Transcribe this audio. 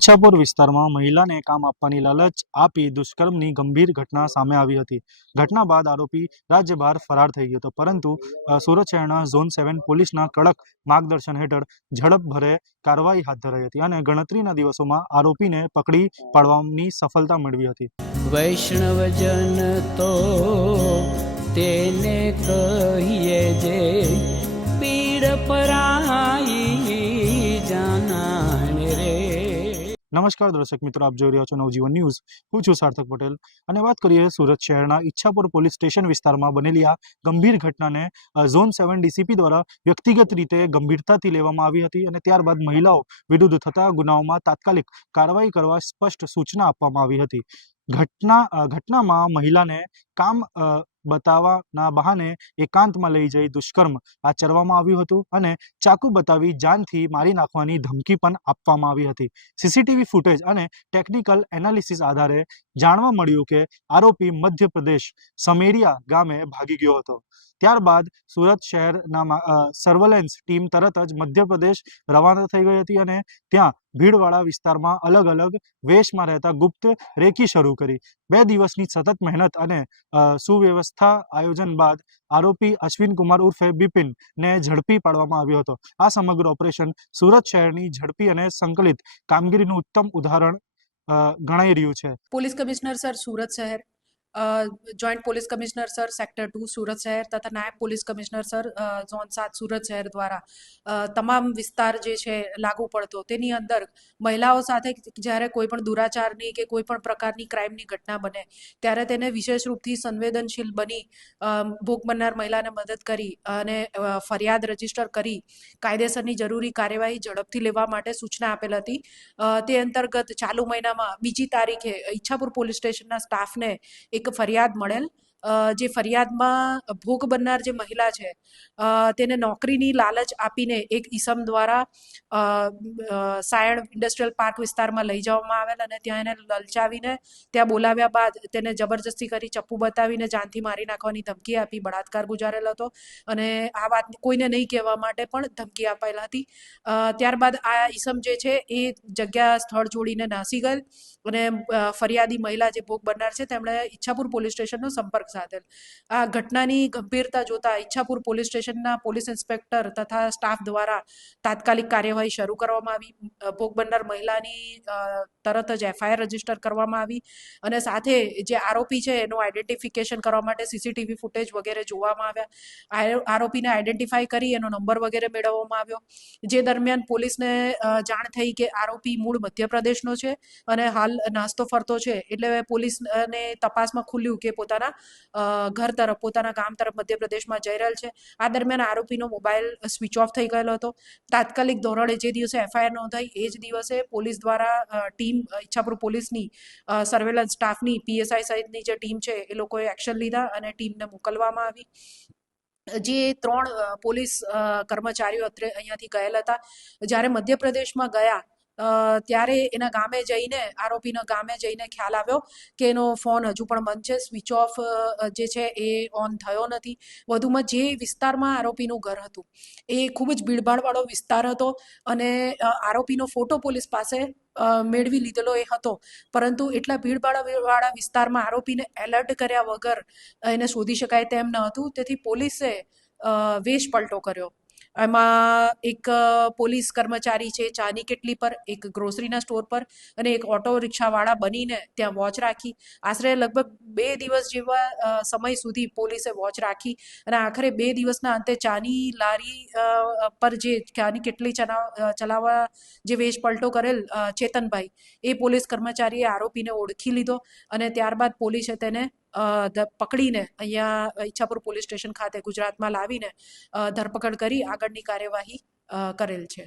ઈચ્છાપુર વિસ્તારમાં મહિલાને કામ આપવાની લાલચ આપી દુષ્કર્મની ગંભીર ઘટના સામે આવી હતી। ઘટના બાદ આરોપી રાજ્ય બહાર ફરાર થઈ ગયો હતો, પરંતુ સુરત શહેરના ઝોન 7 પોલીસના કડક માર્ગદર્શન હેઠળ ઝડપભરે કાર્યવાહી હાથ ધરાઈ હતી અને ગણતરીના દિવસોમાં આરોપીને પકડી પાડવાની સફળતા મેળવી હતી। વૈષ્ણવજન તો તેને કહીએ જે પીડ પરાઈ જાનાને રે। નમસ્કાર દર્શક મિત્રો, આપ જોઈ રહ્યા છો નવજીવન ન્યૂઝ। હું છું સાર્થક પટેલ અને વાત કરીએ સુરત શહેરના ઈચ્છાપુર પોલીસ સ્ટેશન વિસ્તારમાં બનેલી આ ગંભીર ઘટનાને ઝોન 7 ડીસીપી દ્વારા વ્યક્તિગત રીતે ગંભીરતાથી લેવામાં આવી હતી અને ત્યારબાદ મહિલાઓ વિરુદ્ધ થતા ગુનાઓમાં તાત્કાલિક કાર્યવાહી કરવા સ્પષ્ટ સૂચના આપવામાં આવી હતી। ઘટનામાં મહિલાને કામ બતાવવાના બહાને એકાંતમાં લઈ જઈ દુષ્કર્મ આચરવામાં આવ્યું હતું અને ચાકુ બતાવી જાનથી મારી નાખવાની ધમકી પણ આપવામાં આવી હતી। સીસીટીવી ફૂટેજ અને ટેકનિકલ એનાલિસિસ આધારે જાણવા મળ્યું કે આરોપી મધ્યપ્રદેશ સમેરિયા ગામે ભાગી ગયો હતો। ત્યારબાદ સુરત શહેરના સર્વેલન્સ ટીમ તરત જ મધ્યપ્રદેશ રવાના થઈ ગઈ હતી અને ત્યાં ભીડવાળા વિસ્તારમાં અલગ અલગ વેશમાં રહેતા ગુપ્ત રેકી શરૂ કરી। 2 દિવસની સતત મહેનત અને સુવ્યવસ્થા આયોજન બાદ આરોપી અશ્વિન કુમાર ઉર્ફે બિપિન ને ઝડપી પાડવામાં આવ્યો હતો। આ સમગ્ર ઓપરેશન સુરત શહેરની ઝડપી અને સંકલિત કામગીરીનું ઉત્તમ ઉદાહરણ ગણાઈ રહ્યું છે। पुलिस कमिश्नर सर सूरत शहर, joint police commissioner sir sector 2 सूरत शहर तथा नायब पुलिस कमिश्नर सर ઝોન 7 सूरत शहर દ્વારા તમામ વિસ્તાર જે છે લાગુ પડતો તેની અંદર મહિલાઓ સાથે જ્યારે કોઈ પણ દુરાચારની કે કોઈ પણ પ્રકારની ક્રાઇમની ઘટના બને ત્યારે તેને વિશેષ રૂપથી સંવેદનશીલ બની ભોગ બનનાર મહિલાને મદદ કરી અને ફરિયાદ રજીસ્ટર કરી કાયદેસરની જરૂરી કાર્યવાહી ઝડપથી લેવા માટે સૂચના આપેલ હતી। તે અંતર્ગત ચાલુ મહિનામાં 2જી તારીખે ઈચ્છાપુર પોલીસ સ્ટેશનના સ્ટાફને એક ફરિયાદ મળેલ, જે ફરિયાદમાં ભોગ બનનાર જે મહિલા છે તેને નોકરીની લાલચ આપીને એક ઈસમ દ્વારા સાયણ ઇન્ડસ્ટ્રીયલ પાર્ક વિસ્તારમાં લઈ જવામાં આવેલ અને ત્યાં એને લલચાવીને ત્યાં બોલાવ્યા બાદ તેને જબરજસ્તી કરી ચપ્પુ બતાવીને જાનથી મારી નાખવાની ધમકી આપી બળાત્કાર ગુજારેલ હતો અને આ વાત કોઈને નહીં કહેવા માટે પણ ધમકી અપાયેલ હતી। ત્યારબાદ આ ઈસમ જે છે એ જગ્યા સ્થળ છોડીને નાસી ગયેલ અને ફરિયાદી મહિલા જે ભોગ બનનાર છે તેમણે ઈચ્છાપુર પોલીસ સ્ટેશનનો સંપર્ક સાધેલ। આ ઘટનાની ગંભીરતા જોતા ઈચ્છાપુર પોલીસ સ્ટેશનના પોલીસ ઇન્સ્પેક્ટર તથા સ્ટાફ દ્વારા તાત્કાલિક કાર્યવાહી શરૂ કરવામાં આવી। ભોગ બનનાર મહિલાની તરત જ એફઆઈઆર રજીસ્ટર કરવામાં આવી અને સાથે જે આરોપી છે એનું આઈડેન્ટિફિકેશન કરવા માટે સીસીટીવી ફૂટેજ વગેરે જોવામાં આવ્યા। આરોપીને આઈડેન્ટિફાઈ કરી એનો નંબર વગેરે મેળવવામાં આવ્યો, જે દરમિયાન પોલીસને જાણ થઈ કે આરોપી મૂળ મધ્યપ્રદેશનો છે અને હાલ નાસ્તો ફરતો છે, એટલે પોલીસને તપાસમાં ખુલ્યું કે પોતાના ઘર તરફ પોતાના ગામ તરફ મધ્યપ્રદેશમાં જઈ રહેલ છે। આ દરમિયાન આરોપીનો મોબાઈલ સ્વિચ ઓફ થઈ ગયેલો હતો। તાત્કાલિક ધોરણે જે દિવસે એફઆઈઆર નોંધાઈ એ જ દિવસે પોલીસ દ્વારા ટીમ ઈચ્છાપુર પોલીસની સર્વેલન્સ સ્ટાફની પીએસઆઈ સહિતની જે ટીમ છે એ લોકોએ એક્શન લીધા અને ટીમને મોકલવામાં આવી। જે 3 પોલીસ કર્મચારીઓ અહીંયાથી ગયેલ હતા, જ્યારે મધ્યપ્રદેશમાં ગયા ત્યારે એના ગામે જઈને આરોપીના ગામે જઈને ખ્યાલ આવ્યો કે એનો ફોન હજુ પણ બંધ છે, સ્વિચ ઓફ જે છે એ ઓન થયો નથી। વધુમાં જે વિસ્તારમાં આરોપીનું ઘર હતું એ ખૂબ જ ભીડભાડવાળો વિસ્તાર હતો અને આરોપીનો ફોટો પોલીસ પાસે મેળવી લીધેલો એ હતો, પરંતુ એટલા ભીડભાડવાળા વિસ્તારમાં આરોપીને એલર્ટ કર્યા વગર એને શોધી શકાય તેમ ન હતું। તેથી પોલીસે વેશ પલટો કર્યો। એમાં એક પોલીસ કર્મચારી છે ચાની કેટલી પર, એક ગ્રોસરીના સ્ટોર પર અને એક ઓટો રિક્ષાવાળા બનીને ત્યાં વોચ રાખી। આશરે લગભગ 2 દિવસ જેવા સમય સુધી પોલીસે વોચ રાખી અને આખરે 2 દિવસના અંતે ચાની લારી પર જે ચાની કેટલી ચલાવવા જે વેશ પલટો કરેલ ચેતનભાઈ એ પોલીસ કર્મચારીએ આરોપીને ઓળખી લીધો અને ત્યારબાદ પોલીસે તેને પકડીને અહીંયા ઈચ્છાપુર પોલીસ સ્ટેશન ખાતે ગુજરાતમાં લાવીને ધરપકડ કરી આગળની કાર્યવાહી કરેલ છે।